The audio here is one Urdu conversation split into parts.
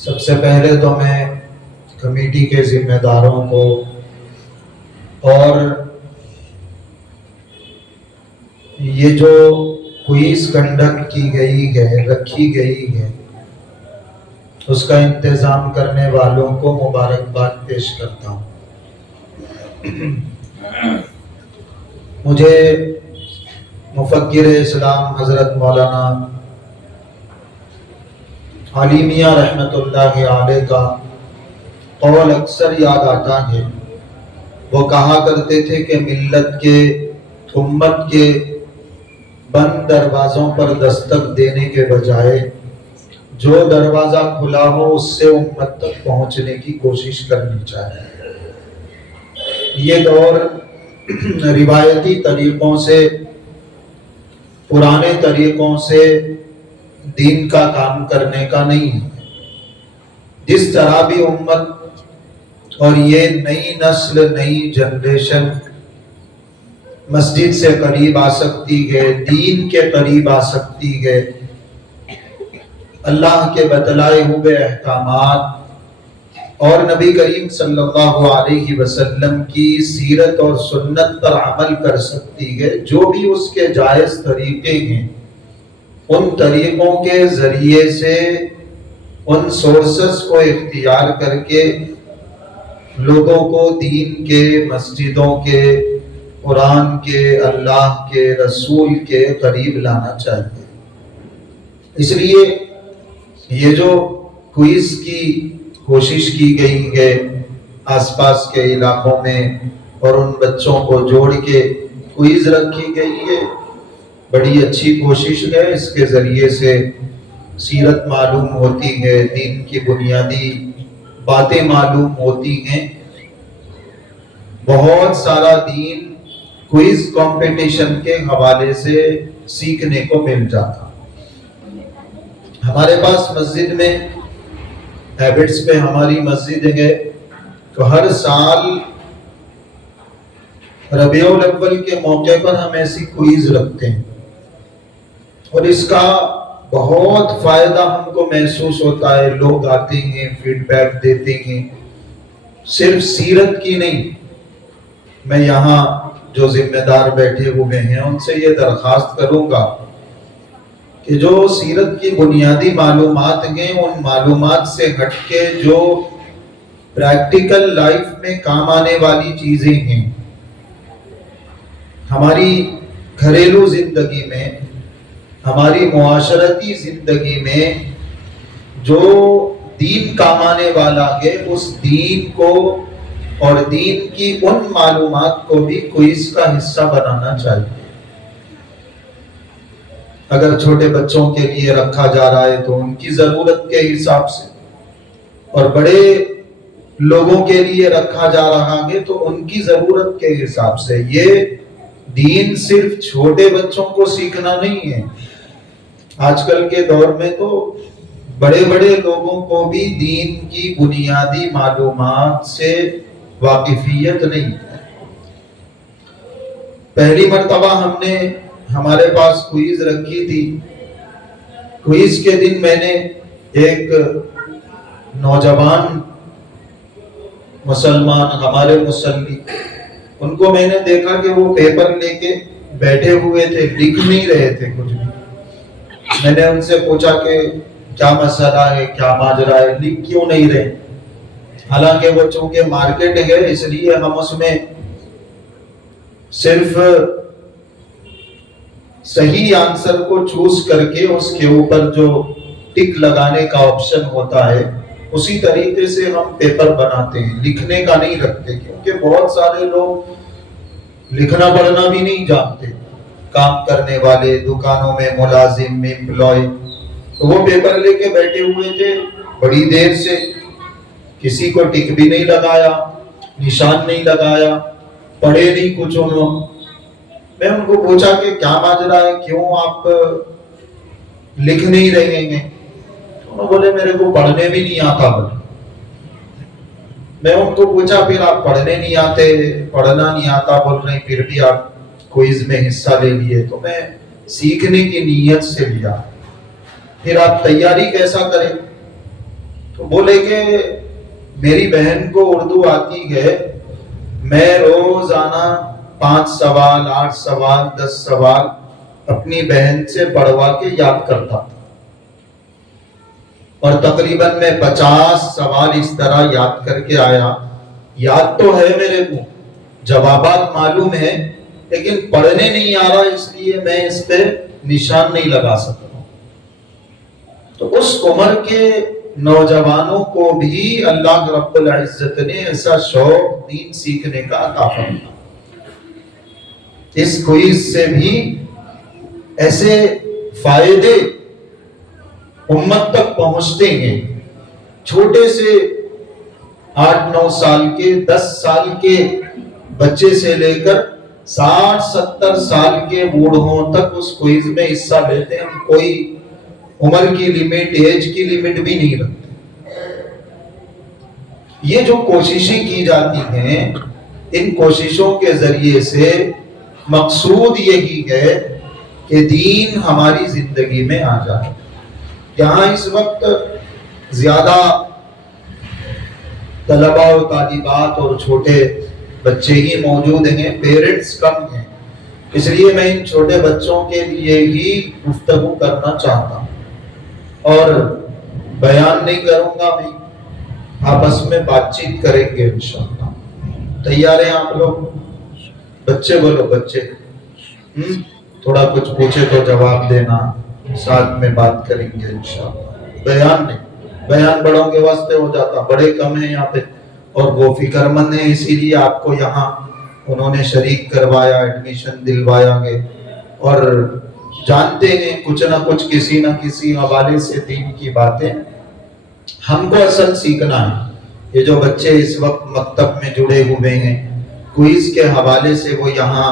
سب سے پہلے تو میں کمیٹی کے ذمہ داروں کو اور یہ جو کوئز کنڈکٹ کی گئی ہے، رکھی گئی ہے، اس کا انتظام کرنے والوں کو مبارکباد پیش کرتا ہوں۔ مجھے مفکر اسلام حضرت مولانا علی میاں رحمۃ اللہ علیہ کا قول اکثر یاد آتا ہے۔ وہ کہا کرتے تھے کہ ملت کے امت کے بند دروازوں پر دستک دینے کے بجائے جو دروازہ کھلا ہو اس سے امت تک پہنچنے کی کوشش کرنی چاہیے۔ یہ دور روایتی طریقوں سے، پرانے طریقوں سے دین کا کام کرنے کا نہیں ہے۔ جس طرح بھی امت اور یہ نئی نسل، نئی جنریشن مسجد سے قریب آ سکتی ہے، دین کے قریب آ سکتی ہے، اللہ کے بتلائے ہوئے احکامات اور نبی کریم صلی اللہ علیہ وسلم کی سیرت اور سنت پر عمل کر سکتی ہے، جو بھی اس کے جائز طریقے ہیں ان طریقوں کے ذریعے سے، ان سورسز کو اختیار کر کے لوگوں کو دین کے، مسجدوں کے، قرآن کے، اللہ کے رسول کے قریب لانا چاہیے۔ اس لیے یہ جو کوئز کی کوشش کی گئی ہے آس پاس کے علاقوں میں اور ان بچوں کو جوڑ کے کوئز رکھی گئی ہے، بڑی اچھی کوشش ہے۔ اس کے ذریعے سے سیرت معلوم ہوتی ہے، دین کی بنیادی باتیں معلوم ہوتی ہیں۔ بہت سارا دین کوئز کمپٹیشن کے حوالے سے سیکھنے کو مل جاتا۔ ہمارے پاس مسجد میں ہیبٹس پہ ہماری مسجد ہے تو ہر سال ربیع الاول کے موقع پر ہم ایسی کوئز رکھتے ہیں اور اس کا بہت فائدہ ہم کو محسوس ہوتا ہے۔ لوگ آتے ہیں، فیڈ بیک دیتے ہیں، صرف سیرت کی نہیں۔ میں یہاں جو ذمہ دار بیٹھے ہوئے ہیں ان سے یہ درخواست کروں گا کہ جو سیرت کی بنیادی معلومات ہیں ان معلومات سے ہٹ کے جو پریکٹیکل لائف میں کام آنے والی چیزیں ہیں، ہماری گھریلو زندگی میں، ہماری معاشرتی زندگی میں جو دین کام آنے والا ہے، اس دین کو اور دین کی ان معلومات کو بھی کوئز کا حصہ بنانا چاہیے۔ اگر چھوٹے بچوں کے لیے رکھا جا رہا ہے تو ان کی ضرورت کے حساب سے، اور بڑے لوگوں کے لیے رکھا جا رہا ہے تو ان کی ضرورت کے حساب سے۔ یہ دین صرف چھوٹے بچوں کو سیکھنا نہیں ہے، آج کل کے دور میں تو بڑے بڑے لوگوں کو بھی دین کی بنیادی معلومات سے واقفیت نہیں ہے۔ پہلی مرتبہ ہم نے ہمارے پاس کوئز رکھی تھی۔ کوئز کے دن میں نے ایک نوجوان مسلمان، ہمارے مسلی، ان کو میں نے دیکھا کہ وہ پیپر لے کے بیٹھے ہوئے تھے، لکھ نہیں رہے تھے کچھ بھی۔ میں نے ان سے پوچھا کہ کیا مسئلہ ہے، کیا ماجرا ہے، لکھ کیوں نہیں رہے؟ حالانکہ وہ چونکہ مارکیٹ ہے اس لیے ہم اس میں صرف صحیح آنسر کو چوز کر کے اس کے اوپر جو ٹک لگانے کا آپشن ہوتا ہے اسی طریقے سے ہم پیپر بناتے ہیں، لکھنے کا نہیں رکھتے، کیونکہ بہت سارے لوگ لکھنا پڑھنا بھی نہیں جانتے، کام کرنے والے، دکانوں میں ملازم، امپلائی، تو وہ پیپر لے کے بیٹھے ہوئے تھے بڑی دیر سے، کسی کو ٹک بھی نہیں لگایا، نشان نہیں لگایا، پڑھے نہیں کچھ انہوں۔ میں ان کو پوچھا کہ کیا ماجرا ہے، کیوں آپ لکھ نہیں رہے ہیں؟ انہوں بولے میرے کو پڑھنے بھی نہیں آتا۔ بولے میں ان کو پوچھا پھر آپ پڑھنے نہیں آتے، پڑھنا نہیں آتا بول رہے ہیں، پھر بھی آپ کوئز میں حصہ لے لیے؟ تو میں سیکھنے کی نیت سے لیا۔ پھر آپ تیاری کیسا کریں؟ تو بولے کہ میری بہن کو اردو آتی ہے، میں روزانہ 5 سوال 8 سوال 10 سوال اپنی بہن سے پڑھوا کے یاد کرتا تھا، اور تقریباً میں 50 سوال اس طرح یاد کر کے آیا۔ یاد تو ہے میرے کو، جوابات معلوم ہے، لیکن پڑھنے نہیں آ رہا، اس لیے میں اس پہ نشان نہیں لگا سکتا۔ تو اس عمر کے نوجوانوں کو بھی اللہ رب العزت نے ایسا شوق دین سیکھنے کا عطا فرمایا۔ اس کوئز سے بھی ایسے فائدے امت تک پہنچتے ہیں۔ چھوٹے سے 8-9 سال کے 10 سال کے بچے سے لے کر 60-70 سال کے بوڑھوں تک اس کوئز میں حصہ لیتے ہیں۔ ہم کوئی عمر کی لیمٹ، ایج کی لیمٹ بھی نہیں رکھتے۔ یہ جو کوششیں کی جاتی ہیں، ان کوششوں کے ذریعے سے مقصود یہی ہے کہ دین ہماری زندگی میں آ جائے۔ یہاں اس وقت زیادہ طلباء و طالبات اور چھوٹے بچے ہی موجود ہیں، پیرنٹس کم ہیں، اس لیے میں ان چھوٹے بچوں کے لیے ہی گفتگو کرنا چاہتا ہوں، اور بیان نہیں کروں گا، میں آپس میں بات چیت کریں گے انشاءاللہ۔ تیار ہیں آپ لوگ؟ بچے بولو، بچے تھوڑا کچھ پوچھے تو جواب دینا، ساتھ میں بات کریں گے انشاءاللہ۔ بیان نہیں، بیان بڑوں کے واسطے ہو جاتا، بڑے کم ہیں یہاں پہ، اور وہ فکر مند ہیں، اسی لیے آپ کو یہاں انہوں نے شریک کروایا، ایڈمیشن دلوایا گے، اور جانتے ہیں کچھ نہ کچھ کسی نہ کسی حوالے سے دین کی باتیں ہم کو اصل سیکھنا ہے۔ یہ جو بچے اس وقت مکتب میں جڑے ہوئے ہیں، کوئز کے حوالے سے وہ یہاں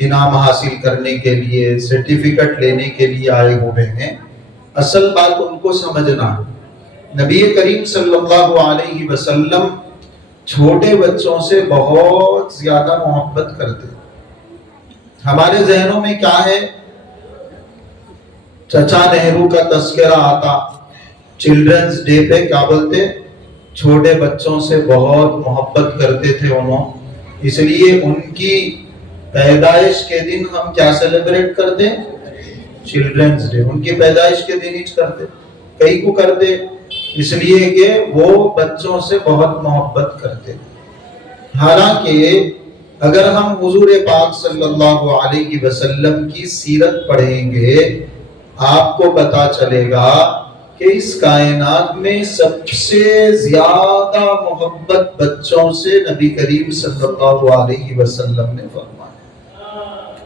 انعام حاصل کرنے کے لیے، سرٹیفکیٹ لینے کے لیے آئے ہوئے ہیں، اصل بات ان کو سمجھنا ہے۔ نبی کریم صلی اللہ علیہ وسلم چھوٹے بچوں سے بہت زیادہ محبت کرتے۔ ہمارے ذہنوں میں کیا ہے؟ چچا نہرو کا تذکرہ آتا، چلڈرنز ڈے پہ کیا بولتے؟ چھوٹے بچوں سے بہت محبت کرتے تھے انہوں، اس لیے ان کی پیدائش کے دن ہم کیا سیلیبریٹ کرتے؟ Children's day. ان کی پیدائش کے دن ہی کرتے، کئی کو کرتے، اس لیے کہ وہ بچوں سے بہت محبت کرتے۔ حالانکہ اگر ہم حضور پاک صلی اللہ علیہ وسلم کی سیرت پڑھیں گے، آپ کو پتا چلے گا کہ اس کائنات میں سب سے زیادہ محبت بچوں سے نبی کریم صلی اللہ علیہ وسلم نے فرمایا۔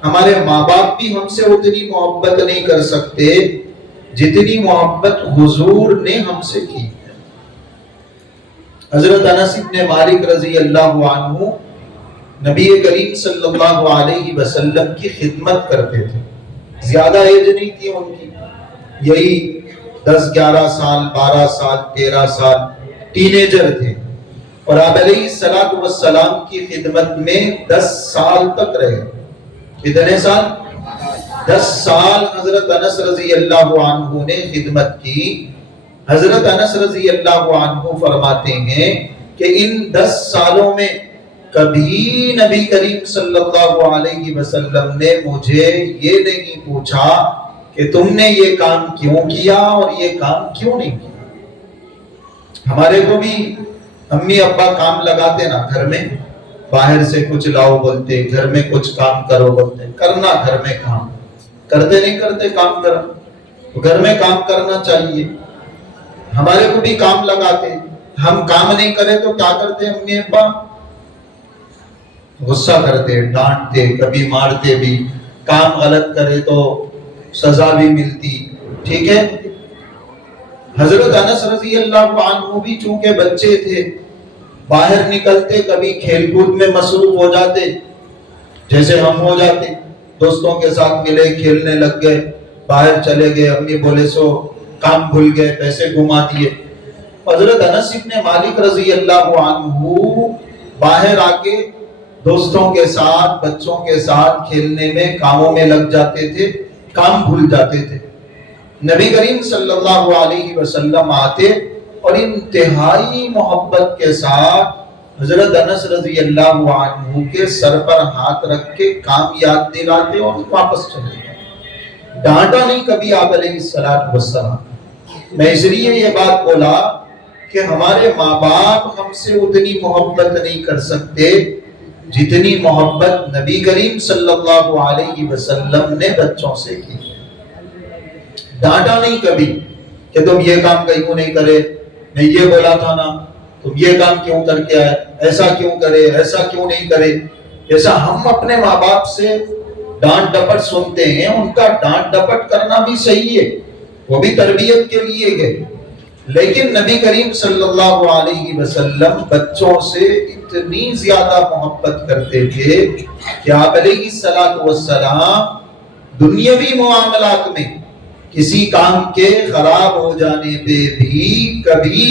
ہمارے ماں باپ بھی ہم سے اتنی محبت نہیں کر سکتے جتنی محبت حضور نے ہم سے کی۔ حضرت انس بن مالک رضی اللہ عنہ نبی کریم صلی اللہ علیہ وسلم کی خدمت کرتے تھے، زیادہ ایج نہیں تھی ان کی، یہی 10-11 سال 12 سال 13 سال ٹینیجر تھے، اور آپ علیہ السلام کی خدمت میں 10 سال تک رہے۔ کتنے سال؟ 10 سال حضرت انس رضی اللہ عنہ نے خدمت کی۔ حضرت انس رضی اللہ عنہ فرماتے ہیں کہ ان 10 سالوں میں کبھی نبی کریم صلی اللہ علیہ وسلم نے مجھے یہ نہیں پوچھا کہ تم نے یہ کام کیوں کیا اور یہ کام کیوں نہیں کیا۔ ہمارے کو بھی امی ابا کام لگاتے نا گھر میں، باہر سے کچھ لاؤ بولتے، گھر میں کچھ کام کرو بولتے، کرنا گھر میں کام، کرتے نہیں کرتے کام کرنا، گھر میں کام کرنا چاہیے۔ ہمارے کو بھی کام لگاتے، ہم کام نہیں کرے تو کیا کرتے امی ابا؟ غصہ کرتے، ڈانٹتے، کبھی مارتے بھی، کام غلط کرے تو سزا بھی ملتی، ٹھیک ہے۔ حضرت انس رضی اللہ عنہ بھی چونکہ بچے تھے، باہر نکلتے کبھی کھیل کود میں مصروف ہو جاتے، جیسے ہم ہو جاتے، دوستوں کے ساتھ ملے، کھیلنے لگ گئے، باہر چلے گئے، امی بولے سو کام بھول گئے، پیسے گھما دیے۔ حضرت انس بن مالک رضی اللہ عنہ باہر آ کے دوستوں کے ساتھ، بچوں کے ساتھ کھیلنے میں، کاموں میں لگ جاتے تھے، کام بھول جاتے تھے۔ نبی کریم صلی اللہ علیہ وسلم آتے اور انتہائی محبت کے ساتھ حضرت انس رضی اللہ عنہ کے سر پر ہاتھ رکھ کے کام یاد دلاتے اور واپس چلے گئے. ڈانٹا نہیں کبھی آپ علیہ السلام. میں اس لیے یہ بات بولا کہ ہمارے ماں باپ ہم سے اتنی محبت نہیں کر سکتے جتنی محبت نبی کریم صلی اللہ علیہ وسلم نے بچوں سے کی. ڈانٹا نہیں کبھی کہ تم یہ کام کیوں نہیں کرے, میں یہ بولا تھا نا, تم یہ کام کیوں کر کے آئے, ایسا کیوں کرے, ایسا کیوں نہیں کرے. جیسا ہم اپنے ماں باپ سے ڈانٹ ڈپٹ سنتے ہیں, ان کا ڈانٹ ڈپٹ کرنا بھی صحیح ہے, وہ بھی تربیت کے لیے ہے. لیکن نبی کریم صلی اللہ علیہ وسلم بچوں سے اتنی زیادہ محبت کرتے تھے کہ آپ علیہ السلام دنیاوی معاملات میں کسی کام کے خراب ہو جانے پہ بھی کبھی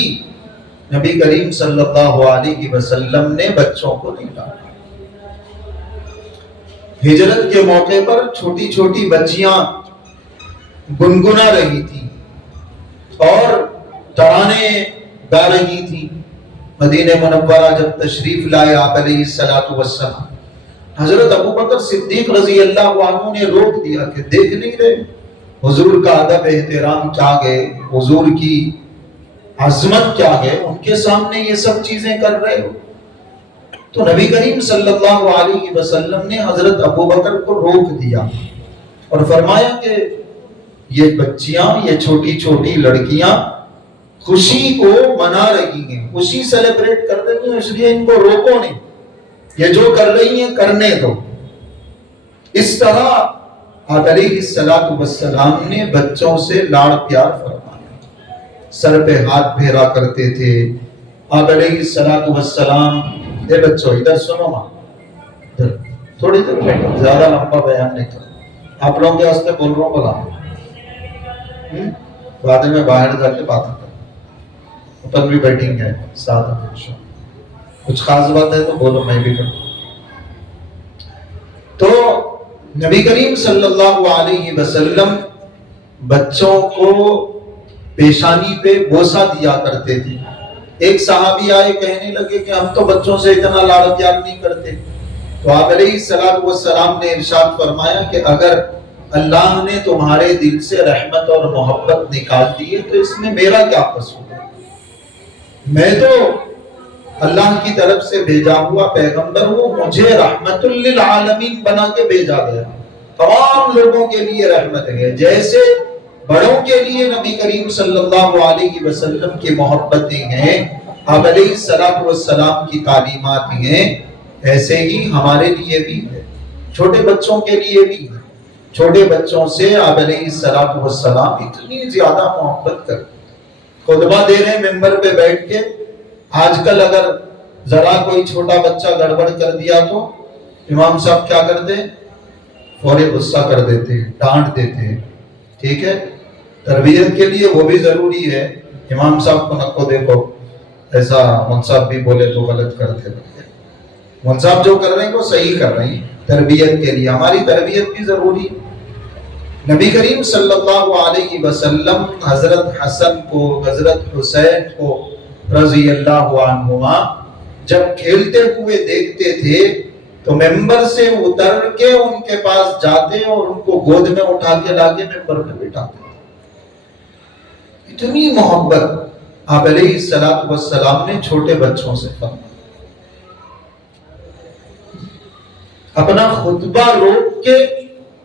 نبی کریم صلی اللہ علیہ وسلم نے بچوں کو نہیں ڈانٹا. ہجرت کے موقع پر چھوٹی چھوٹی بچیاں گنگنا رہی تھی اور ترانے گا رہی تھی. مدینہ منورہ جب تشریف لائے آپ علیہ السلام, حضرت ابوبکر صدیق رضی اللہ عنہ نے روک دیا کہ دیکھ نہیں رہے حضور کا ادب احترام کیا گئے, حضور کی عظمت کیا ہے, ان کے سامنے یہ سب چیزیں کر رہے ہو. تو نبی کریم صلی اللہ علیہ وسلم نے حضرت ابوبکر کو روک دیا اور فرمایا کہ یہ بچیاں, یہ چھوٹی چھوٹی لڑکیاں خوشی کو منا رہی ہیں, خوشی سیلیبریٹ کر رہی ہیں, اس لیے ان کو روکو نہیں, یہ جو کر رہی ہیں کرنے دو. اس طرح آپ علیہ السلام نے بچوں سے لاڑ پیار فرمایا, سر پہ ہاتھ پھیرا کرتے تھے. آپ علیہ السلام, اے بچوں ادھر سنو ماں, ادھر تھوڑی دیر بیٹھو, زیادہ لمبا بیان نہیں کروں, آپ لوگوں کے واسطے بول رہا ہوں, بلا بعد میں باہر جا کے بات کریں, اوپن بھی بیٹھیں گے ساتھ, کچھ خاص بات ہے تو بولو, میں بھی کروں. تو نبی کریم صلی اللہ علیہ وسلم بچوں کو پیشانی پہ بوسہ دیا کرتے تھے. ایک صحابی آئے, کہنے لگے کہ ہم تو بچوں سے اتنا لاڑ پیار نہیں کرتے. تو آپ علیہ السلام نے ارشاد فرمایا کہ اگر اللہ نے تمہارے دل سے رحمت اور محبت نکال دی ہے تو اس میں میرا کیا قصور ہے. میں تو اللہ کی طرف سے بھیجا ہوا پیغمبر ہوں, مجھے رحمت للعالمین بنا کے بھیجا گیا, تمام لوگوں کے لیے رحمت ہے. جیسے بڑوں کے لیے نبی کریم صلی اللہ علیہ وسلم کی محبتیں ہیں, آپ علیہ السلام کی تعلیمات ہیں, ایسے ہی ہمارے لیے بھی ہے, چھوٹے بچوں کے لیے بھی ہے. چھوٹے بچوں سے آپ علیہ السلام اتنی زیادہ محبت کرتے. خطبہ دے رہے ممبر پہ بیٹھ کے, آج کل اگر ذرا کوئی چھوٹا بچہ گڑبڑ کر دیا تو امام صاحب کیا کرتے, فوری غصہ کر دیتے, ڈانٹ دیتے. ٹھیک ہے, تربیت کے لیے وہ بھی ضروری ہے. امام صاحب کو نکو دیکھو, ایسا منصاب بھی بولے تو غلط کرتے, منصاب جو کر رہے ہیں وہ صحیح کر رہے ہیں. تربیت کے لیے ہماری تربیت بھی ضروری ہے. نبی کریم صلی اللہ علیہ وسلم حضرت حسن کو, حضرت حسین کو رضی اللہ عنہما جب کھیلتے ہوئے دیکھتے تھے تو ممبر سے اتر کے ان کے پاس جاتے اور ان کو گود میں اٹھا کے لا کے ممبر پہ بٹھاتے. اتنی محبت آپ علیہ السلام نے چھوٹے بچوں سے فرمائی. اپنا خطبہ روک کے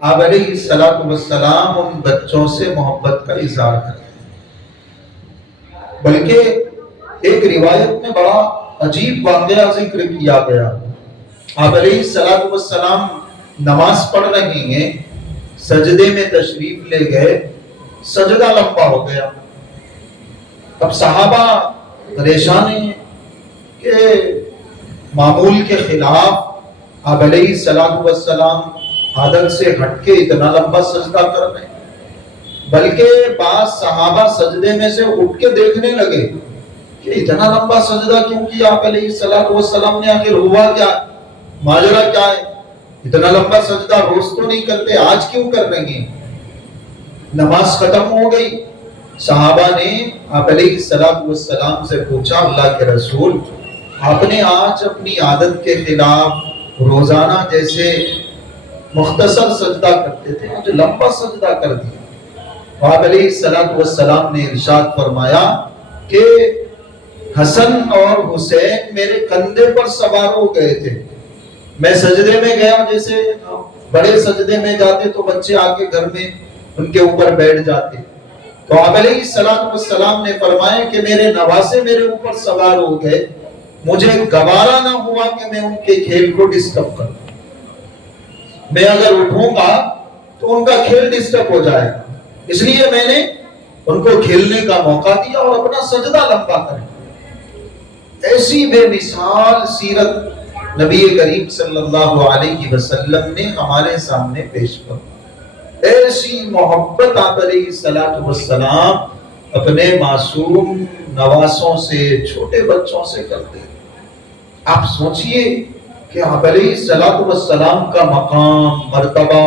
آپ علیہ السلام ان بچوں سے محبت کا اظہار کرتے ہیں. بلکہ ایک روایت میں بڑا عجیب واقعہ ذکر کیا گیا. آپ علیہ السلام نماز پڑھ رہے ہیں, سجدے میں تشریف لے گئے, سجدہ لمبا ہو گیا. اب صحابہ پریشان ہیں کہ معمول کے خلاف آپ علیہ السلام عادت سے ہٹ کے اتنا لمبا سجدہ کر رہے ہیں. بلکہ بعض صحابہ سجدے میں سے اٹھ کے دیکھنے لگے کہ اتنا لمبا سجدہ کیوں کیا آپ علیہ السلام نے, آخر ہوا کیا, ماجرا کیا ہے, اتنا لمبا سجدہ روز تو نہیں کرتے, آج کیوں کر رہے ہیں. نماز ختم ہو گئی, صحابہ نے آپ علیہ السلام سے پوچھا اللہ کے رسول آپ نے آج اپنی عادت کے خلاف روزانہ جیسے مختصر سجدہ کرتے تھے آج لمبا سجدہ کر دیا۔ آپ علیہ السلام نے ارشاد فرمایا کہ حسن اور حسین میرے کندھے پر سوار ہو گئے تھے، میں سجدے میں گیا، جیسے بڑے سجدے میں جاتے تو بچے آ کے گھر میں ان کے اوپر بیٹھ جاتے، تو آپ علیہ السلام نے فرمایا کہ میرے نواسے میرے اوپر سوار ہو گئے، مجھے گوارا نہ ہوا کہ میں ان کے کھیل کو ڈسٹرب کروں، میں اگر اٹھوں گا تو ان کا کھیل ڈسٹرب ہو جائے گا، اس لیے میں نے ان کو کھیلنے کا موقع دیا اور اپنا سجدہ لمبا کریں۔ ایسی بے مثال سیرت نبی کریم صلی اللہ علیہ وسلم نے ہمارے سامنے پیش کر، ایسی محبت آپ علیہ السلام اپنے معصوم نواسوں سے، چھوٹے بچوں سے کرتے۔ آپ سوچئے کہ آپ علیہ السلام کا مقام، مرتبہ،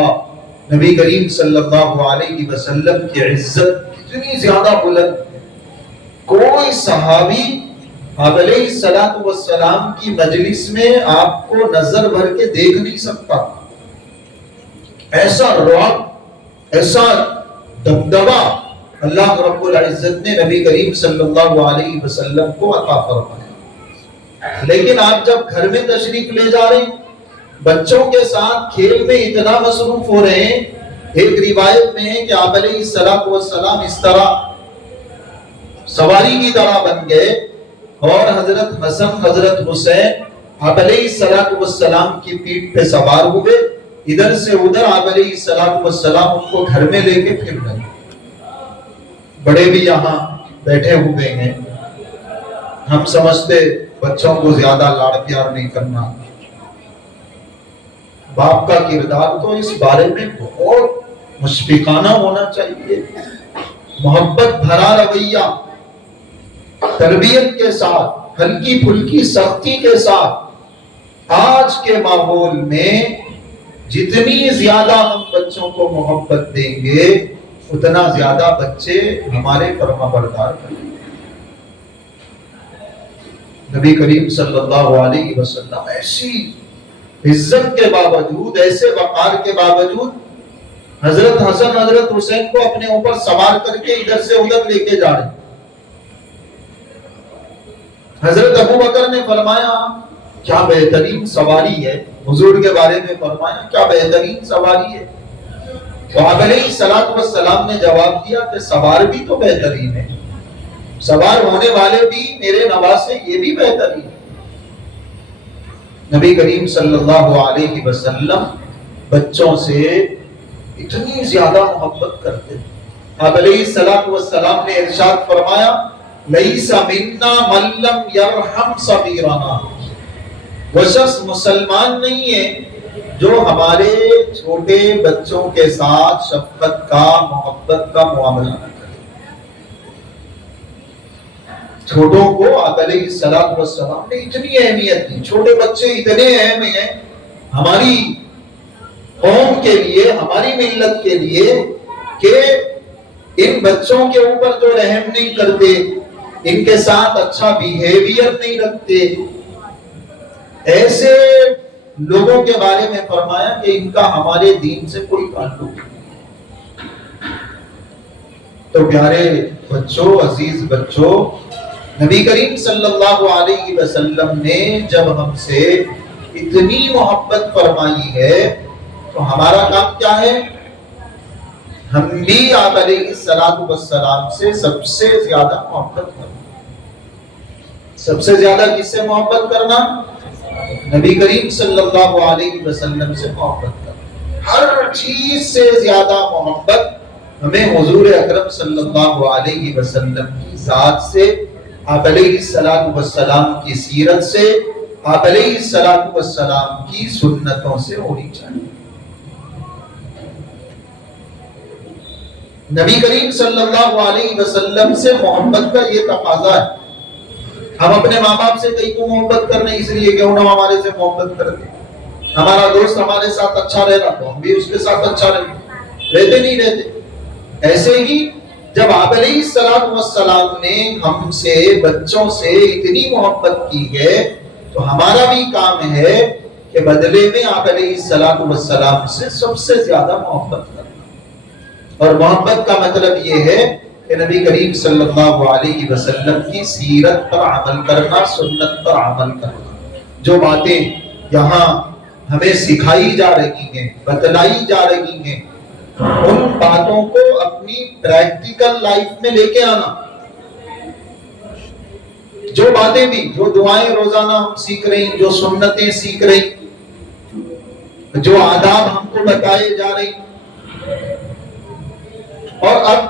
نبی کریم صلی اللہ علیہ وسلم کی عزت کتنی زیادہ بلند ہے۔ کوئی صحابی آپ علیہ السلام کی مجلس میں آپ کو نظر بھر کے دیکھ نہیں سکتا، ایسا رعب، ایسا دبدبا اللہ رب العزت نے نبی کریم صلی اللہ علیہ وسلم کو عطا فرمایا۔ لیکن آپ جب گھر میں تشریف لے جا رہے ہیں، بچوں کے ساتھ کھیل میں اتنا مصروف ہو رہے ہیں، ایک روایت میں ہے کہ آپ علیہ السلام اس طرح سواری کی طرح بن گئے اور حضرت حسن حضرت حسین آپ علیہ السلام کی پیٹھ پہ سوار ہوئے، ادھر سے ادھر آپ علیہ السلام ان کو گھر میں لے کے پھر گئے۔ بڑے بھی یہاں بیٹھے ہوئے ہیں، ہم سمجھتے بچوں کو زیادہ لاڑ پیار نہیں کرنا، باپ کا کردار تو اس بارے میں بہت مشفقانہ ہونا چاہیے، محبت بھرا رویہ، تربیت کے ساتھ، ہلکی پھلکی سختی کے ساتھ۔ آج کے ماحول میں جتنی زیادہ ہم بچوں کو محبت دیں گے اتنا زیادہ بچے ہمارے فرما بردار کریں گے۔ نبی کریم صلی اللہ علیہ وسلم ایسی عزت کے باوجود، ایسے وقار کے باوجود حضرت حسن حضرت حسین کو اپنے اوپر سوار کر کے ادھر سے ادھر لے کے جا رہے ہیں۔ حضرت ابو بکر نے فرمایا کیا بہترین سواری ہے، حضور کے بارے میں فرمایا کیا بہترین سواری ہے، تو آپ علیہ السلام نے جواب دیا کہ سوار بھی تو بہترین ہے، سوار ہونے والے بھی میرے نواسے یہ بھی بہترین ہے۔ نبی کریم صلی اللہ علیہ وسلم بچوں سے اتنی زیادہ محبت کرتے ہیں۔ آپ علیہ السلام نے ارشاد فرمایا لیس منا من لم یرحم صغیرنا، وہ شخص مسلمان نہیں ہے جو ہمارے چھوٹے بچوں کے ساتھ شفقت کا، محبت کا معاملہ نہ کرے۔ چھوٹوں کو آپ علیہ السلام نے اتنی اہمیت دی، چھوٹے بچے اتنے اہم ہیں ہماری قوم کے لیے، ہماری ملت کے لیے، کہ ان بچوں کے اوپر جو رحم نہیں کرتے، ان کے ساتھ اچھا بیہیویئر نہیں رکھتے، ایسے لوگوں کے بارے میں فرمایا کہ ان کا ہمارے دین سے کوئی تعلق نہیں۔ تو پیارے بچوں، عزیز بچوں، نبی کریم صلی اللہ علیہ وسلم نے جب ہم سے اتنی محبت فرمائی ہے تو ہمارا کام کیا ہے؟ ہم بھی آپ علیہ السلام سے سب سے زیادہ محبت کرنا۔ سب سے زیادہ کس سے محبت کرنا؟ نبی کریم صلی اللہ علیہ وسلم سے محبت کرنا۔ ہر چیز سے زیادہ محبت ہمیں حضور اکرم صلی اللہ علیہ وسلم کی ذات سے، آپ علیہ السلام کی سیرت سے، آپ علیہ السلام کی سنتوں سے ہونی چاہیے۔ نبی کریم صلی اللہ علیہ وسلم سے محبت کا یہ تقاضا ہے۔ ہم اپنے ماں باپ سے کئی کو محبت کرنے اس لیے کہ انہوں ہمارے سے محبت کرتے، ہمارا دوست ہمارے ساتھ اچھا رہ رہا تو ہم بھی اس کے ساتھ اچھا رہتے نہیں رہتے۔ ایسے ہی جب آپ علیہ السلام نے ہم سے بچوں سے اتنی محبت کی ہے تو ہمارا بھی کام ہے کہ بدلے میں آپ علیہ السلام سے سب سے زیادہ محبت کرنا. اور محبت کا مطلب یہ ہے کہ نبی کریم صلی اللہ علیہ وسلم کی سیرت پر عمل کرنا، سنت پر عمل کرنا. جو باتیں یہاں ہمیں سکھائی جا رہی ہیں، بتلائی جا رہی ہیں، ان باتوں کو اپنی پریکٹیکل لائف میں لے کے آنا. جو باتیں بھی، جو دعائیں روزانہ ہم سیکھ رہی، جو سنتیں سیکھ رہی، جو آداب ہم کو بتائے جا رہی، اور اب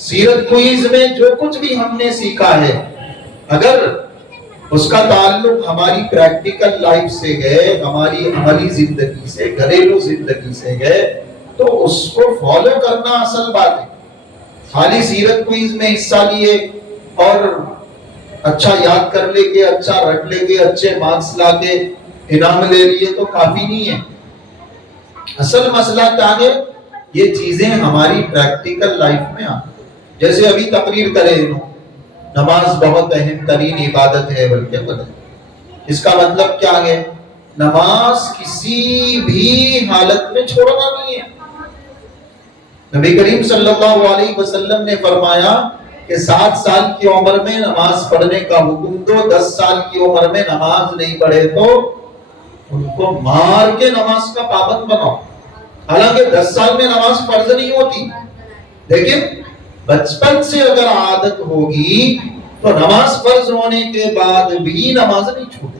سیرت کوئز میں جو کچھ بھی ہم نے سیکھا ہے، اگر اس کا تعلق ہماری پریکٹیکل لائف سے ہے، ہماری عملی زندگی سے، گھریلو زندگی سے ہے، تو اس کو فالو کرنا اصل بات ہے. خالی سیرت کوئز میں حصہ لیے اور اچھا یاد کر لے کے، اچھا رٹ لے کے، اچھے مارکس لا کے انعام لے لیے تو کافی نہیں ہے. اصل مسئلہ کیا ہے؟ یہ چیزیں ہماری پریکٹیکل لائف میں آ. جیسے ابھی تقریر کرے انہوں، نماز بہت اہم ترین عبادت ہے، بلکہ بدل. اس کا مطلب کیا ہے؟ نماز کسی بھی حالت میں چھوڑنا نہیں ہے. نبی کریم صلی اللہ علیہ وسلم نے فرمایا کہ 7 سال کی عمر میں نماز پڑھنے کا حکم دو، 10 سال کی عمر میں نماز نہیں پڑھے تو ان کو مار کے نماز کا پابند بناؤ. حالانکہ 10 سال میں نماز فرض نہیں ہوتی، لیکن بچپن سے اگر عادت ہوگی تو نماز فرض ہونے کے بعد بھی نماز نہیں چھوٹے.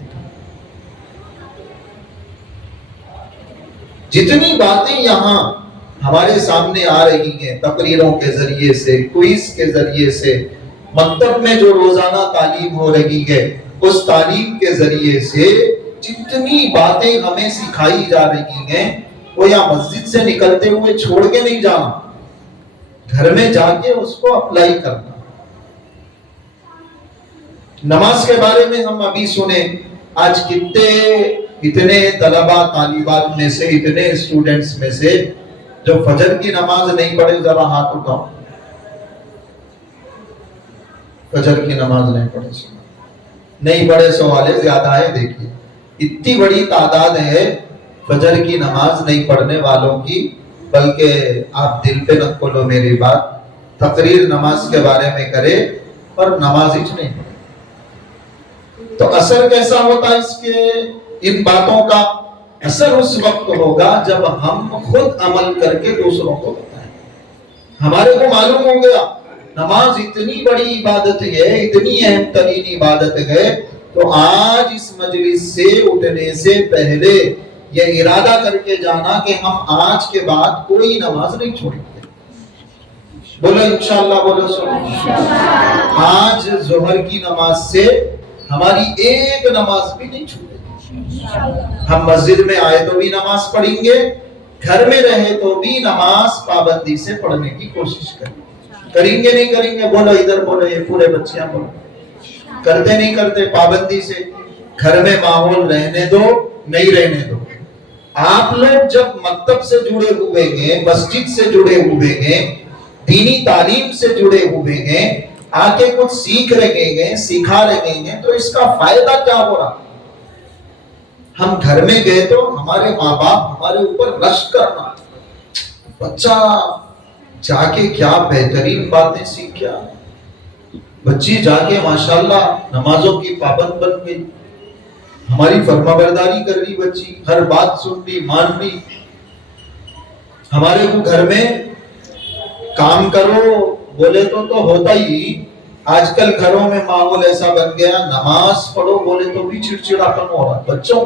جتنی باتیں یہاں ہمارے سامنے آ رہی ہیں، تقریروں کے ذریعے سے، کوئز کے ذریعے سے، مکتب میں جو روزانہ تعلیم ہو رہی ہے، اس تعلیم کے ذریعے سے جتنی باتیں ہمیں سکھائی جا رہی ہیں، وہ یا مسجد سے نکلتے ہوئے چھوڑ کے نہیں جانا، گھر میں جا کے اس کو اپلائی کرنا. نماز کے بارے میں ہم ابھی سنیں، آج اتنے طلبہ طالبات میں سے، اتنے اسٹوڈنٹس میں سے جو فجر کی نماز نہیں پڑھے، ذرا ہاتھ اٹھاؤ. فجر کی نماز نہیں پڑھے، نہیں پڑھے سو والے زیادہ ہے. دیکھیے اتنی بڑی تعداد ہے فجر کی نماز نہیں پڑھنے والوں کی. بلکہ آپ دل پہ نہ کھولو میری بات، تقریر نماز کے بارے میں کرے اور نماز ہی نہیں پڑھے تو اثر کیسا ہوتا اس کے؟ ان باتوں کا اثر اس وقت ہوگا جب ہم خود عمل کر کے دوسروں کو بتائیں. ہمارے کو معلوم ہو گیا نماز اتنی بڑی عبادت ہے، اتنی اہم ترین عبادت ہے، تو آج اس مجلس سے اٹھنے سے پہلے یہ ارادہ کر کے جانا کہ ہم آج کے بعد کوئی نماز نہیں چھوڑیں گے. بولو انشاءاللہ، بولو انشاءاللہ. آج ظہر کی نماز سے ہماری ایک نماز بھی نہیں چھوٹے. ہم مسجد میں آئے تو بھی نماز پڑھیں گے، گھر میں رہے تو بھی نماز پابندی سے پڑھنے کی کوشش کریں گے نہیں کریں گے؟ بولو ادھر، بولو یہ پورے بچیاں بولو. کرتے نہیں کرتے پابندی سے؟ گھر میں ماحول رہنے دو، نہیں رہنے دو. آپ لوگ جب مکتب سے جڑے ہوئے ہیں، مسجد سے جڑے ہوئے ہیں، دینی تعلیم سے جڑے ہوئے ہیں، آ کے کچھ سیکھ رہے ہیں، سکھا رہے ہیں، تو اس کا فائدہ کیا ہو رہا؟ ہم گھر میں گئے تو ہمارے ماں باپ ہمارے اوپر رشک کرنا، بچہ جا کے کیا بہترین باتیں سیکھ گیا، بچی جا کے ماشاءاللہ نمازوں کی پابند بن گئی، ہماری فرما برداری کر رہی بچی، ہر بات سن لی، مان لی. ہمارے کو گھر میں کام کرو بولے تو ہوتا ہی. آج کل گھروں میں ماحول ایسا بن گیا، نماز پڑھو بولے تو بھی چڑچڑاپن ہو رہا بچوں.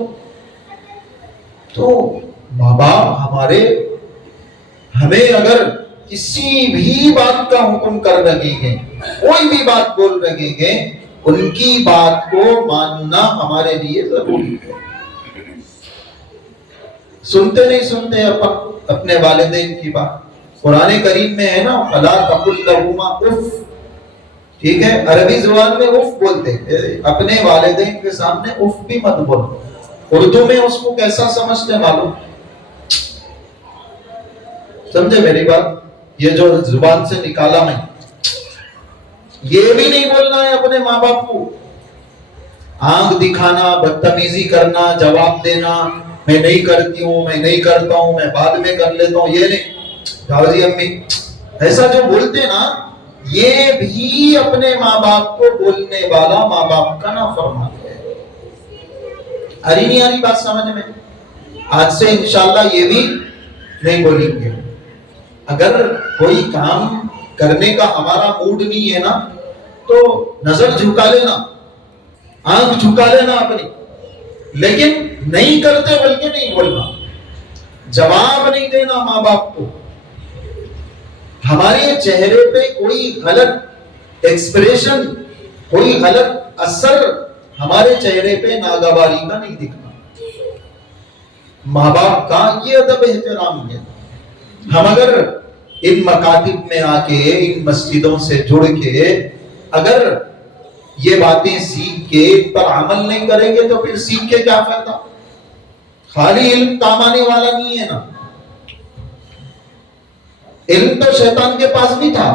تو ماں باپ ہمارے ہمیں اگر کسی بھی بات کا حکم کر رہے ہیں، کوئی بھی بات بول رہے ہیں، ان کی بات کو ماننا ہمارے لیے ضروری ہے. سنتے نہیں سنتے اپنے والدین کی بات. قرآن کریم میں ہے نا، فَلَا تَقُلْ لَهُمَا اُف. ٹھیک ہے، عربی زبان میں اف بولتے ہیں، اپنے والدین کے سامنے اف بھی مت بولو. اردو میں اس کو کیسا سمجھتے معلوم؟ سمجھے میری بات؟ یہ جو زبان سے نکالا میں، یہ بھی نہیں بولنا ہے اپنے ماں باپ کو، آنکھ دکھانا، بدتمیزی کرنا، جواب دینا، میں نہیں کرتی ہوں، میں نہیں کرتا ہوں، میں بعد میں کر لیتا ہوں، یہ نہیں، جاؤ جی امی، ایسا جو بولتے نا، یہ بھی اپنے ماں باپ کو بولنے والا ماں باپ کا نافرمان ہے۔ نہیں آ رہی بات سمجھ میں؟ آج سے انشاءاللہ یہ بھی نہیں بولیں گے۔ اگر کوئی کام کرنے کا ہمارا موڈ نہیں ہے نا تو نظر جھکا لینا، آنکھ جھکا لینا اپنی، لیکن نہیں کرتے بلکہ نہیں بولنا، جواب نہیں دینا ماں باپ کو۔ ہمارے چہرے پہ کوئی غلط ایکسپریشن، کوئی غلط اثر ہمارے چہرے پہ ناگواری کا نہیں دکھنا۔ ماں باپ کا یہ ادب احترام ہے۔ ہم اگر ان مکاتب میں آ کے، ان مسجدوں سے جڑ کے اگر یہ باتیں سیکھ کے ان پر عمل نہیں کریں گے تو پھر سیکھ کے کیا فائدہ؟ خالی علم کام آنے والا نہیں ہے نا۔ علم تو شیطان کے پاس بھی تھا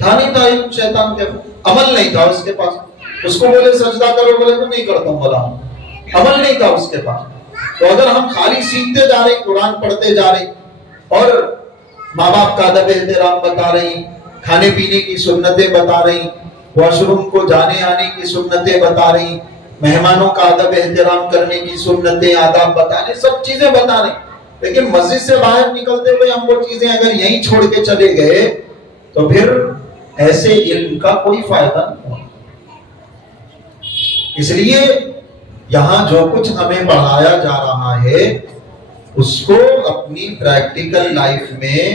نہیں تھا علم شیطان کے، عمل نہیں تھا اس کے پاس۔ اس کو بولے سجدہ کرو، بولے تو نہیں کرتا ہوں، بولا عمل نہیں تھا اس کے پاس۔ تو اگر ہم خالی سیکھتے جا رہے، قرآن پڑھتے جا رہے اور ماں باپ کا ادب احترام بتا رہی، کھانے پینے کی سنتیں بتا رہی، واش روم کو جانے آنے کی سنتیں بتا رہی، مہمانوں کا ادب احترام کرنے کی سنتیں آداب بتا رہی، سب چیزیں بتا رہی، لیکن مسجد سے باہر نکلتے ہوئے ہم وہ چیزیں اگر یہیں چھوڑ کے چلے گئے تو پھر ایسے علم کا کوئی فائدہ نہیں ہوگا۔ اس لیے یہاں جو کچھ ہمیں پڑھایا جا رہا ہے اس کو اپنی پریکٹیکل لائف میں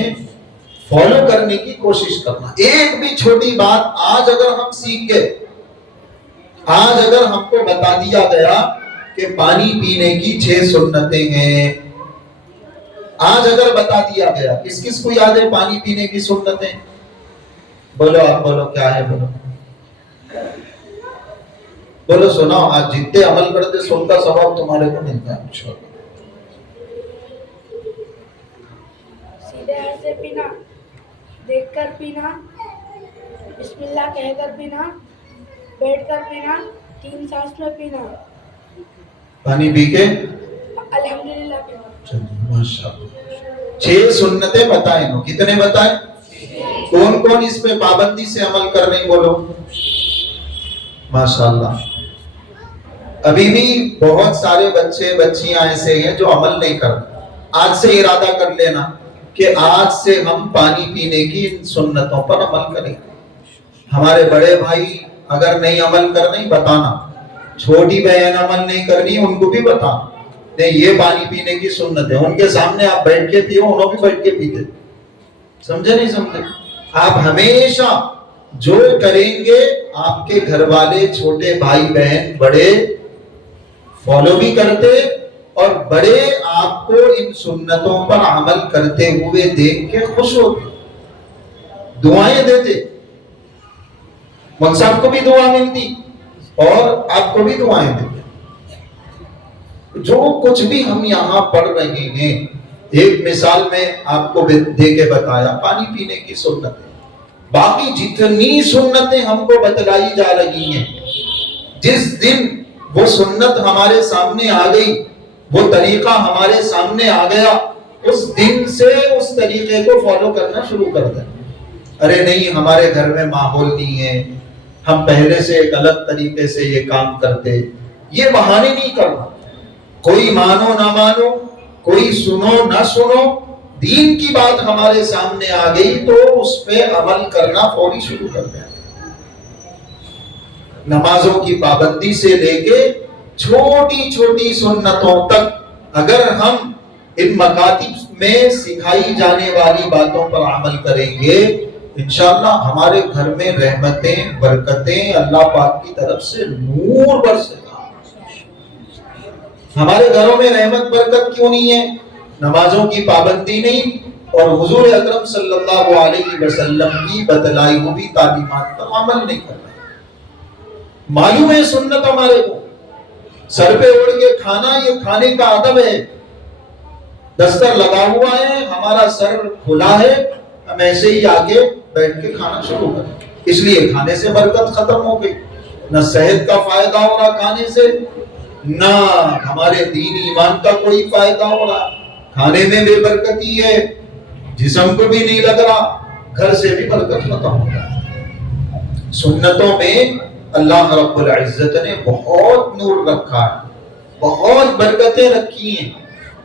فالو کرنے کی کوشش کرنا۔ ایک بھی چھوٹی بات آج اگر ہم سیکھ گئے، آج اگر ہم کو بتا دیا گیا کہ پانی پینے کی 6 سنتیں ہیں، آج اگر بتا دیا گیا، کس کس کو یاد ہے پانی پینے کی سنتیں؟ بولو آپ، بولو کیا ہے، بولو بولو سناؤ۔ آج جتنے عمل کرتے سن کا ثواب تمہارے کو ملتا ہے انشاءاللہ۔ سیدھے ہاتھ سے پینا، دیکھ کر پینا، بسم اللہ کہہ کر پینا، بیٹھ کر پینا، 3 سانس میں پینا، پانی پی کے الحمدللہ کہنا۔ ماشاءاللہ 6 سنتیں بتائیں، نو کتنے بتائیں؟ کون کون اس پہ پابندی سے عمل کر رہے ہیں بولو؟ ماشاءاللہ۔ ابھی بھی بہت سارے بچے بچیاں ایسے ہیں جو عمل نہیں کرتے۔ آج سے ارادہ کر لینا کہ آج سے ہم پانی پینے کی ان سنتوں پر عمل کریں گے۔ ہمارے بڑے بھائی اگر نہیں عمل کرنے بتانا، چھوٹی بہن عمل نہیں کرنی ان کو بھی بتانا، نہیں یہ پانی پینے کی سنت ہے، ان کے سامنے آپ بیٹھ کے پیو، انہوں بھی بیٹھ کے پیتے۔ سمجھے نہیں سمجھے؟ آپ ہمیشہ جو کریں گے آپ کے گھر والے، چھوٹے بھائی بہن، بڑے فالو بھی کرتے اور بڑے آپ کو ان سنتوں پر عمل کرتے ہوئے دیکھ کے خوش ہوتے، دعائیں دیتے، مول صاحب کو بھی دعا ملتی اور آپ کو بھی دعائیں دیتے۔ جو کچھ بھی ہم یہاں پڑھ رہے ہیں، ایک مثال میں آپ کو دے کے بتایا پانی پینے کی سنت، باقی جتنی سنتیں ہم کو بتلائی جا رہی ہیں، جس دن وہ سنت ہمارے سامنے آ گئی، وہ طریقہ ہمارے سامنے آ گیا، اس دن سے اس طریقے کو فالو کرنا شروع کر دیں۔ ارے نہیں ہمارے گھر میں ماحول نہیں ہے، ہم پہلے سے ایک الگ طریقے سے یہ کام کرتے، یہ بہانے نہیں کرنا۔ کوئی مانو نہ مانو، کوئی سنو نہ سنو، دین کی بات ہمارے سامنے آ گئی تو اس پہ عمل کرنا فوری شروع کر دیں۔ نمازوں کی پابندی سے لے کے چھوٹی چھوٹی سنتوں تک اگر ہم ان مکاتب میں سکھائی جانے والی باتوں پر عمل کریں گے، انشاءاللہ ہمارے گھر میں رحمتیں، برکتیں، اللہ پاک کی طرف سے نور برسے گا۔ ہمارے گھروں میں رحمت برکت کیوں نہیں ہے؟ نمازوں کی پابندی نہیں اور حضور اکرم صلی اللہ علیہ وسلم کی بتلائی ہوئی تعلیمات پر عمل نہیں کرنا۔ معلوم ہے سنت ہمارے کو، سر پہ اوڑھ کے کھانا یہ کھانے کا ادب ہے، دستر لگا ہوا ہے، ہمارا سر کھلا ہے، ہم ایسے ہی آگے بیٹھ کے کھانا شروع کریں۔ اس لیے کھانے سے برکت ختم ہو گئی، نہ صحت کا فائدہ ہو رہا کھانے سے، نہ ہمارے دین ایمان کا کوئی فائدہ ہو رہا، کھانے میں بے برکتی ہے، جسم کو بھی نہیں لگ رہا، گھر سے بھی برکت ختم ہو رہا ہے۔ سنتوں میں اللہ رب العزت نے بہت نور رکھا ہے، بہت برکتیں رکھی ہیں،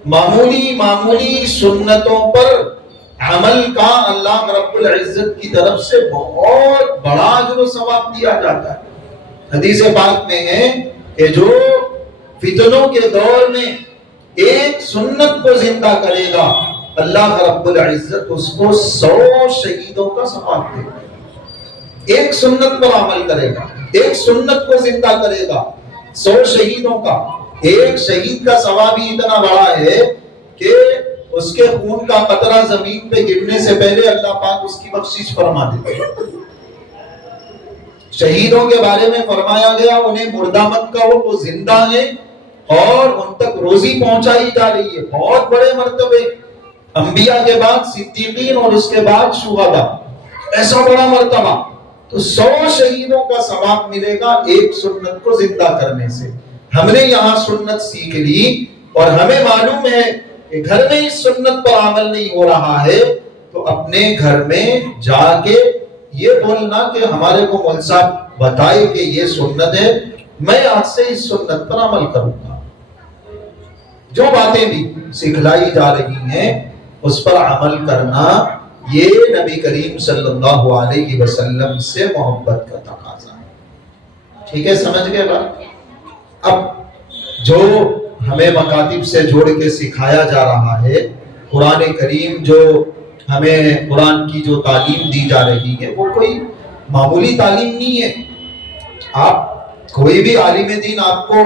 معمولی سنتوں پر عمل کا اللہ رب العزت کی طرف سے بہت بڑا اجر و ثواب دیا جاتا ہے۔ حدیث پاک میں ہے کہ جو فتنوں کے دور میں ایک سنت کو زندہ کرے گا، اللہ رب العزت اس کو 100 شہیدوں کا ثواب دے گا۔ ایک سنت پر عمل کرے گا، ایک سنت کو زندہ کرے گا، 100 شہیدوں کا۔ ایک شہید کا ثواب ہی اتنا بڑا ہے کہ اس کے خون کا قطرہ زمین پہ گرنے سے پہلے اللہ پاک اس کی بخشش فرما دیتے ہیں۔ شہیدوں کے بارے میں فرمایا گیا انہیں مردہ مت کہو، وہ زندہ ہیں اور ان تک روزی پہنچائی جا رہی ہے۔ بہت بڑے مرتبے، انبیاء کے بعد صدیقین اور اس کے بعد شہداء، ایسا بڑا مرتبہ۔ تو 100 شہیدوں کا ثواب ملے گا ایک سنت کو زندہ کرنے سے۔ ہم نے یہاں سنت سیکھ لی اور ہمیں معلوم ہے کہ گھر میں اس سنت پر عمل نہیں ہو رہا ہے، تو اپنے گھر میں جا کے یہ بولنا کہ ہمارے کو مول صاحب بتائے کہ یہ سنت ہے، میں آج سے اس سنت پر عمل کروں گا۔ جو باتیں بھی سکھلائی جا رہی ہیں اس پر عمل کرنا، یہ نبی کریم صلی اللہ علیہ وسلم سے محبت کا تقاضا ہے۔ ٹھیک ہے، سمجھ گئے بات؟ اب جو ہمیں مکاتب سے جوڑ کے سکھایا جا رہا ہے، قرآن کریم جو ہمیں قرآن کی جو تعلیم دی جا رہی ہے وہ کوئی معمولی تعلیم نہیں ہے۔ آپ کوئی بھی عالم دین آپ کو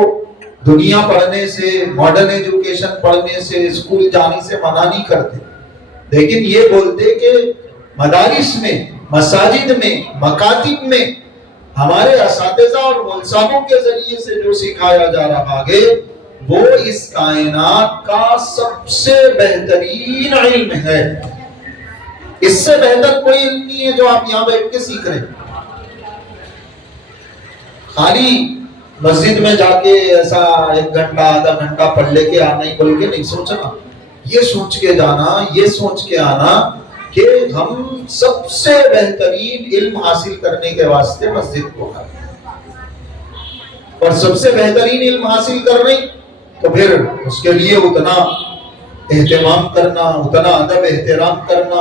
دنیا پڑھنے سے، ماڈرن ایجوکیشن پڑھنے سے، اسکول جانے سے منع نہیں کرتے، لیکن یہ بولتے کہ مدارس میں، مساجد میں، مکاتب میں ہمارے اساتذہ اور ملزموں کے ذریعے سے جو سکھایا جا رہا ہے وہ اس کائنات کا سب سے بہترین علم ہے۔ اس سے بہتر کوئی علم نہیں ہے جو آپ یہاں بیٹھ کے سیکھ رہے ہیں۔ خالی مسجد میں جا کے ایسا 1 گھنٹہ آدھا گھنٹہ پڑھ لے کے آنا ہی بول کے نہیں سوچنا، یہ سوچ کے جانا، یہ سوچ کے آنا کہ ہم سب سے بہترین علم حاصل کرنے کے واسطے مسجد کو آئے، اور سب سے بہترین علم حاصل کر رہے تو پھر اس کے لیے اتنا اہتمام کرنا، اتنا ادب احترام کرنا،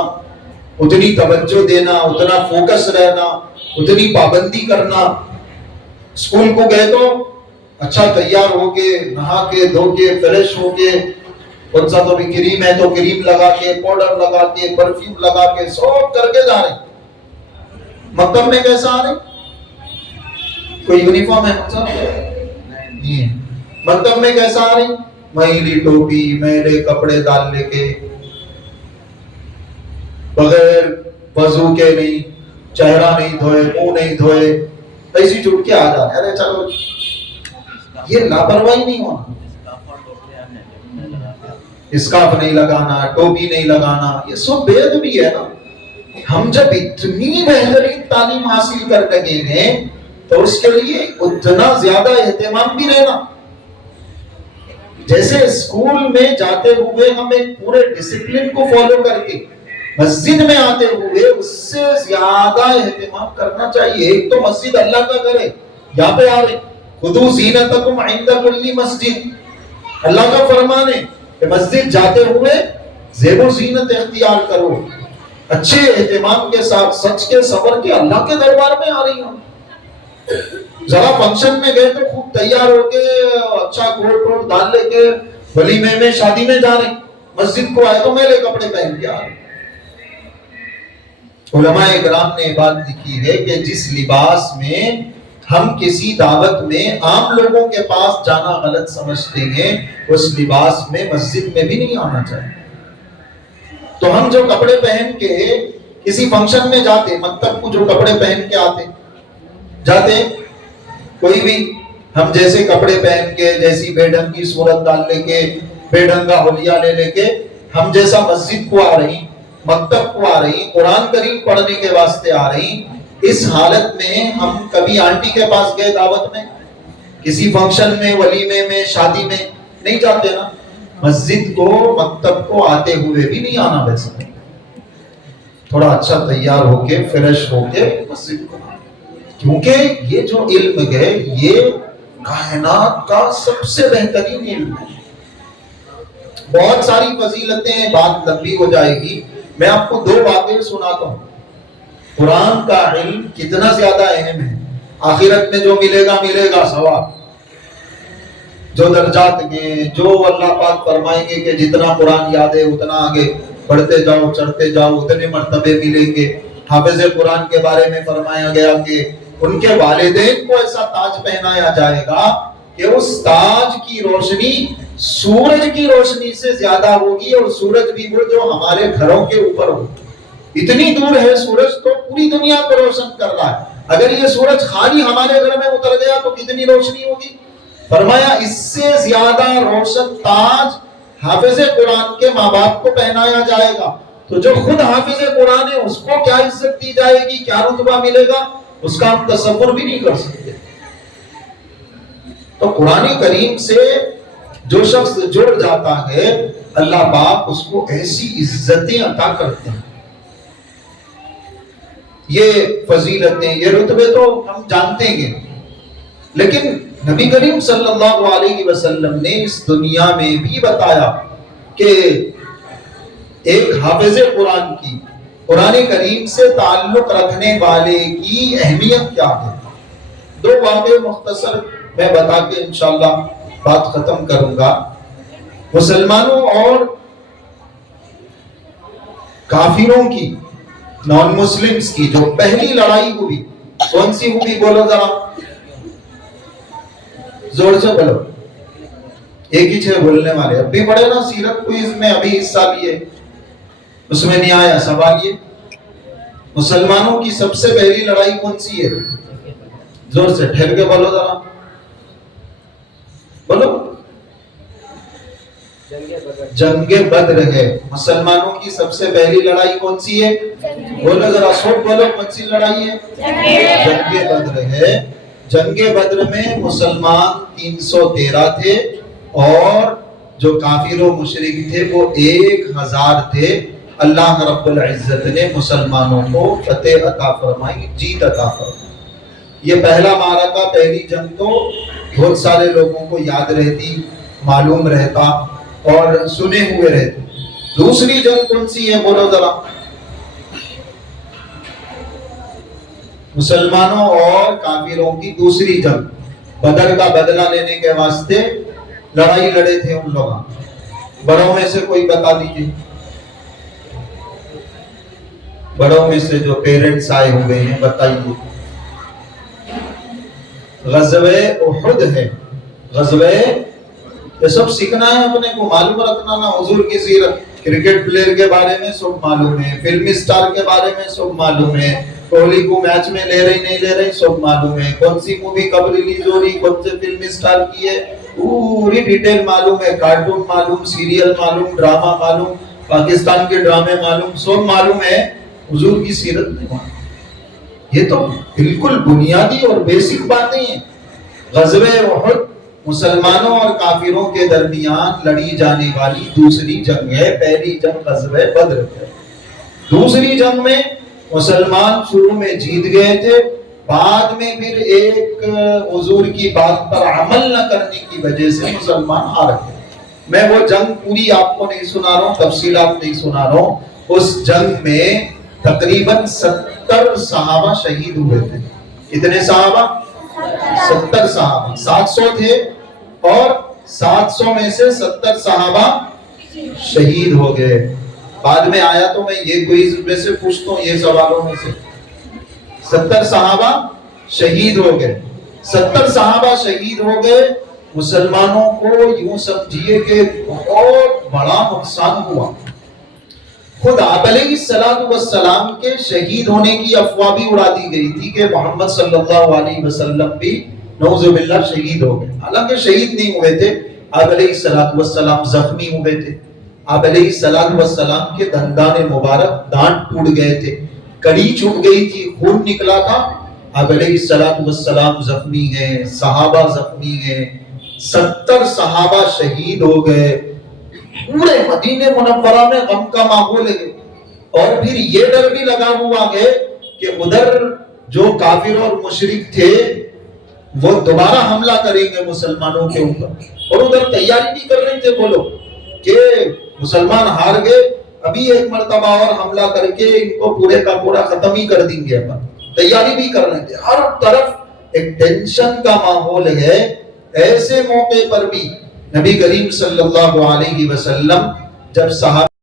اتنی توجہ دینا، اتنا فوکس رہنا، اتنی پابندی کرنا۔ اسکول کو گئے تو اچھا تیار ہو کے، نہا کے، دھو کے، فریش ہو کے، کون سا تو بھی کریم ہے تو کریم لگا کے، پاؤڈر لگا کے، پرفیوم لگا کے سب کر کے جا رہے ہیں۔ مکتب میں کیسا آ رہے؟ کوئی یونیفارم ہے نہیں ہے۔ مکتب میں کیسا آ رہی؟ میلی ٹوپی، میلے کپڑے ڈال لے کے، بغیر وضو کے نہیں، چہرہ نہیں دھوئے، منہ نہیں دھوئے، ایسی چھوٹ کے آ جا رہے۔ ارے چلو، یہ لاپرواہی نہیں ہونا۔ اسکارف نہیں لگانا، ٹوپی نہیں لگانا، یہ سب بے ادبی ہے نا۔ ہم جب اتنی بہترین تعلیم حاصل کر لگے ہیں تو اس کے لیے اتنا زیادہ اہتمام بھی رہنا۔ جیسے اسکول میں جاتے ہوئے ہم ایک پورے ڈسپلن کو فالو کر کے مسجد میں آتے ہوئے اس سے زیادہ اہتمام کرنا چاہیے۔ ایک تو مسجد اللہ کا گھر ہے، یہاں پہ آ رہے خُذُوا زِینَتَکُمْ عِنْدَ کُلِّ مسجد، اللہ کا فرمان ہے کہ مسجد جاتے ہوئے زیب و زینت اختیار کرو، اچھے اہتمام کے ساتھ، سچ کے صبر کے، اللہ کے دربار میں آ رہی ہوں۔ ذرا فنکشن میں گئے تو خوب تیار ہو کے، اچھا کوٹ ووٹ ڈال لے کے، ولیمے میں، شادی میں جا رہے ہیں، مسجد کو آئے تو میلے کپڑے پہن کے آ رہے ہیں۔ علماء اکرام نے بات لکھی ہے کہ جس لباس میں ہم کسی دعوت میں عام لوگوں کے پاس جانا غلط سمجھتے ہیں، اس لباس میں مسجد میں بھی نہیں آنا چاہیے۔ تو ہم جو کپڑے پہن کے کسی فنکشن میں جاتے، مکتب کو جو کپڑے پہن کے جاتے کوئی بھی، ہم جیسے کپڑے پہن کے، جیسی بے ڈھنگ کی صورت ڈال لے کے، بے ڈھنگا حلیہ لے لے کے، ہم جیسا مسجد کو آ رہی، مکتب کو آ رہی، قرآن کریم پڑھنے کے واسطے آ رہی، اس حالت میں ہم کبھی آنٹی کے پاس گئے دعوت میں، کسی فنکشن میں، ولیمے میں، شادی میں نہیں جاتے نا. مسجد کو، مکتب کو آتے ہوئے بھی نہیں آنا، ویسا تھوڑا اچھا تیار ہو کے، فریش ہو کے مسجد کو، کیونکہ یہ جو علم ہے یہ کائنات کا سب سے بہترین علم ہے. بہت ساری فضیلتیں ہیں، بات لمبی ہو جائے گی. میں آپ کو 2 باتیں سناتا ہوں. قرآن کا علم کتنا زیادہ اہم ہے. آخرت میں جو ملے گا ثواب، جو درجات ہیں، جو اللہ پاک فرمائیں گے کہ جتنا قرآن یاد ہے اتنا آگے بڑھتے جاؤ، چڑھتے جاؤ، اتنے مرتبے ملیں گے. حافظ قرآن کے بارے میں فرمایا گیا کہ ان کے والدین کو ایسا تاج پہنایا جائے گا کہ اس تاج کی روشنی سورج کی روشنی سے زیادہ ہوگی، اور سورج بھی وہ جو ہمارے گھروں کے اوپر ہو. اتنی دور ہے سورج تو پوری دنیا کو روشن کر رہا ہے. اگر یہ سورج خالی ہمارے گھر میں اتر گیا تو کتنی روشنی ہوگی. فرمایا اس سے زیادہ روشن تاج حافظ قرآن کے ماں باپ کو پہنایا جائے گا. تو جو خود حافظ قرآن ہے اس کو کیا عزت دی جائے گی، کیا رتبہ ملے گا، اس کا ہم تصور بھی نہیں کر سکتے. تو قرآن کریم سے جو شخص جڑ جاتا ہے اللہ پاک اس کو ایسی عزتیں عطا کرتے ہیں. یہ فضیلتیں، یہ رتبے تو ہم جانتے ہیں، لیکن نبی کریم صلی اللہ علیہ وسلم نے اس دنیا میں بھی بتایا کہ ایک حافظ قرآن کی، قرآن کریم سے تعلق رکھنے والے کی اہمیت کیا ہے. 2 واقعے مختصر میں بتا کے انشاءاللہ بات ختم کروں گا. مسلمانوں اور کافروں کی، نان مسلمز کی جو پہلی لڑائی ہوئی، کون سی ہوئی بولو ذرا، زور سے بولو. ایک ہی 6 بولنے والے. اب بھی پڑھے نا سیرت کوئز میں، ابھی حصہ لیے، اس میں نہیں آیا سوال. یہ مسلمانوں کی سب سے پہلی لڑائی کون سی ہے؟ زور سے ٹھہر کے بولو ذرا، بولو. جنگ بدر ہے. مسلمانوں کی سب سے پہلی لڑائی کون سی ہے؟ بولو ذرا، سوچ بولو، کون سی لڑائی ہے؟ جنگ بدر ہے. جنگ بدر میں مسلمان 313 تھے اور جو کافر و مشرک تھے وہ 1000 تھے. اللہ رب العزت نے مسلمانوں کو فتح عطا فرمائی، جیت عطا فرمائی. یہ پہلا معرکہ، پہلی جنگ تو بہت سارے لوگوں کو یاد رہتی، معلوم رہتا اور سنے ہوئے رہتے. دوسری جنگ کون سی ہے بولو ذرا. مسلمانوں اور کافروں کی دوسری جنگ، بدر کا بدلہ لینے کے واسطے لڑائی لڑے تھے ان لوگ. بڑوں میں سے کوئی بتا دیجیے، بڑوں میں سے جو پیرنٹس آئے ہوئے ہیں بتائیے. غزوہ احد ہے. غزوہ، یہ سب سیکھنا ہے اپنے کو، معلوم رکھنا نا. حضور کی سیرت، کرکٹ پلیئر کے بارے میں سب معلوم ہے، فلمی سٹار کے بارے میں سب معلوم ہے، کوہلی کو میچ میں لے رہی نہیں لے رہی سب معلوم ہے، کون سی مووی کب ریلیز ہو رہی، کون سے فلمی سٹار کی ہے، پوری ڈیٹیل معلوم ہے. کارٹون معلوم، سیریل معلوم، ڈرامہ معلوم، پاکستان کے ڈرامے معلوم، سب معلوم ہے. حضور کی سیرت نہیں معلوم. یہ تو بالکل بنیادی اور بیسک باتیں ہیں. غزوہ احد مسلمانوں اور کافروں کے درمیان لڑی جانے والی دوسری جنگ ہے. پہلی جنگ غزوہ بدر ہے. دوسری جنگ میں مسلمان شروع میں جیت گئے تھے، بعد میں پھر ایک حضور کی بات پر عمل نہ کرنے کی وجہ سے مسلمان ہار گئے. میں وہ جنگ پوری آپ کو نہیں سنا رہا ہوں، تفصیلات نہیں سنا رہا ہوں. اس جنگ میں تقریباً 70 صحابہ شہید ہوئے تھے. کتنے صحابہ؟ 70 صحابہ. 700 تھے اور 700 میں سے 70 صحابہ شہید ہو گئے. بعد میں آیا تو میں یہ کوئز میں سے پوچھتا ہوں، یہ سوالوں میں سے 70 صحابہ شہید ہو گئے. 70 صحابہ شہید ہو گئے. مسلمانوں کو یوں سمجھیے کہ بہت بڑا نقصان ہوا. خود آپ علیہ السلام کے شہید ہونے کی افواہ بھی اڑا دی گئی تھی کہ محمد صلی اللہ علیہ وسلم بھی نعوذ باللہ شہید ہو گئے. حالانکہ شہید نہیں ہوئے تھے. آپ علیہ السلام زخمی ہوئے تھے. آپ علیہ السلام کے دندان مبارک دانت ٹوٹ گئے تھے. کڑی چھپ گئی تھی، خون نکلا تھا، آپ علیہ السلام زخمی ہیں، صحابہ زخمی ہیں، 70 صحابہ شہید ہو گئے، پورے مدینہ منورہ میں غم کا ماحول ہے۔ اور پھر یہ ڈر بھی لگا ہوا ہے کہ ادھر جو کافر اور مشرک تھے وہ دوبارہ حملہ کریں گے مسلمانوں کے اوپر، اور ادھر تیاری بھی کر رہے تھے وہ لوگ کہ مسلمان ہار گئے، ابھی ایک مرتبہ اور حملہ کر کے ان کو پورے کا پورا ختم ہی کر دیں گے، تیاری بھی کر رہے تھے۔ ہر طرف ایک ٹینشن کا ماحول ہے۔ ایسے موقع پر بھی نبی کریم صلی اللہ علیہ وسلم جب صحابہ